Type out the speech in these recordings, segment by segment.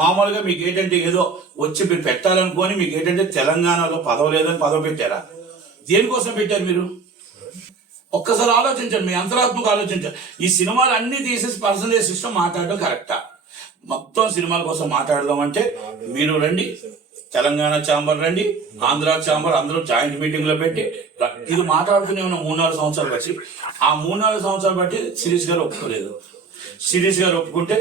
మామూలుగా మీకు ఏంటంటే ఏదో వచ్చి మీరు పెట్టాలనుకొని మీకు ఏంటంటే తెలంగాణలో పదవి లేదని పదవి పెట్టారా? దేనికోసం పెట్టారు మీరు? ఒక్కసారి ఆలోచించండి, మీ అంతరాత్మకు ఆలోచించండి. ఈ సినిమాలు అన్ని తీసేసి పర్సంటేజ్ సిస్టమ్ మాట్లాడడం కరెక్టా? మొత్తం సినిమాల కోసం మాట్లాడదాం అంటే మీరు రండి, తెలంగాణ ఛాంబర్ రండి, ఆంధ్ర ఛాంబర్, అందరూ జాయింట్ మీటింగ్ లో పెట్టి ఇది మాట్లాడుతూనే ఉన్న 3-4 సంవత్సరాలు బట్టి. ఆ 3-4 సంవత్సరాలు బట్టి శిరీష్ గారు ఒప్పుకోలేదు. శిరీష్ గారు ఒప్పుకుంటే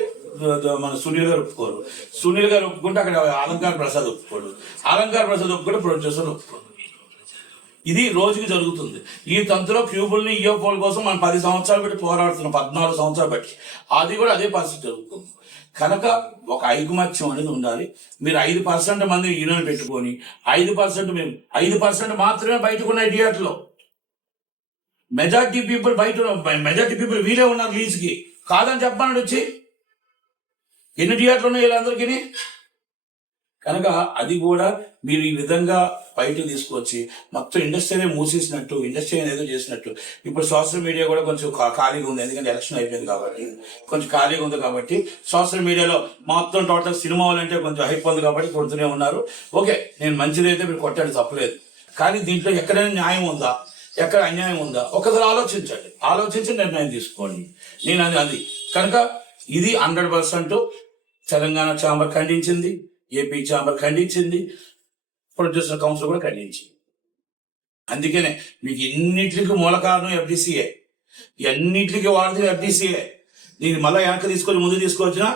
మన సునీల్ గారు ఒప్పుకోరు. సునీల్ గారు ఒప్పుకుంటే అక్కడ అలంకార్ ప్రసాద్ ఒప్పుకోడు. అలంకార్ ప్రసాద్ ఒప్పుకుంటే ప్రొడ్యూసర్ ఒప్పుకోడు. ఇది రోజుకి జరుగుతుంది. ఈ తంతులో క్యూబుల్ని ఈఎఫ్ఓల కోసం మనం 10 సంవత్సరాలు బట్టి పోరాడుతున్నాం, 14 సంవత్సరాలు బట్టి. అది కూడా అదే పరిస్థితి జరుగుతుంది. కనుక ఒక ఐకమత్యం అనేది ఉండాలి. మీరు 5% మంది యూనియన్ పెట్టుకొని 5% మేము 5% మాత్రమే బయటకు ఉన్నాయి థియేటర్లో. మెజార్టీ పీపుల్ వీలే ఉన్నారు లీజ్కి. కాదని చెప్పాలని వచ్చి ఎన్ని థియేటర్లు ఉన్నాయి వీళ్ళందరికీ? కనుక అది కూడా మీరు ఈ విధంగా బయటకు తీసుకొచ్చి మొత్తం ఇండస్ట్రీనే మూసేసినట్టు, ఇండస్ట్రీ ఏదో చేసినట్టు. ఇప్పుడు సోషల్ మీడియా కూడా కొంచెం ఖాళీగా ఉంది, ఎందుకంటే ఎలక్షన్ అయిపోయింది కాబట్టి కొంచెం ఖాళీగా ఉంది. కాబట్టి సోషల్ మీడియాలో మొత్తం టోటల్ సినిమా వాళ్ళంటే కొంచెం హైప్ ఉంది కాబట్టి కొడుతూనే ఉన్నారు. ఓకే, నేను మంచిదైతే మీరు కొట్టాడు తప్పలేదు. కానీ దీంట్లో ఎక్కడైనా న్యాయం ఉందా, ఎక్కడ అన్యాయం ఉందా? ఒకసారి ఆలోచించండి, ఆలోచించి నిర్ణయం తీసుకోండి. నేను అది కనుక ఇది 100% తెలంగాణ ఛాంబర్ ఖండించింది, ఏపీ ఛాంబర్ ఖండించింది, ప్రొడ్యూసర్ కౌన్సిల్ కూడా ఖండించింది. అందుకనే మీకు ఎన్నిటికి మూల కారణం ఎఫ్డిసిఏ, ఎన్నిటికి వాడుతుంది ఎఫ్డిసిఏ. దీన్ని మళ్ళీ వెనక్కి తీసుకొని ముందు తీసుకొచ్చినా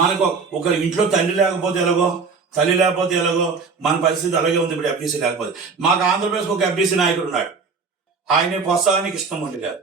మనకు ఒక ఇంట్లో తండ్రి లేకపోతే ఎలాగో, తల్లి లేకపోతే ఎలాగో మన పరిస్థితి అలాగే ఉంది. ఇప్పుడు ఎఫ్డిసి లేకపోతే మాకు ఆంధ్రప్రదేశ్కి ఒక ఎఫ్డిసి నాయకుడు ఉన్నాడు, ఆయనే పొత్సానికి ఇష్టం ఉంది గారు.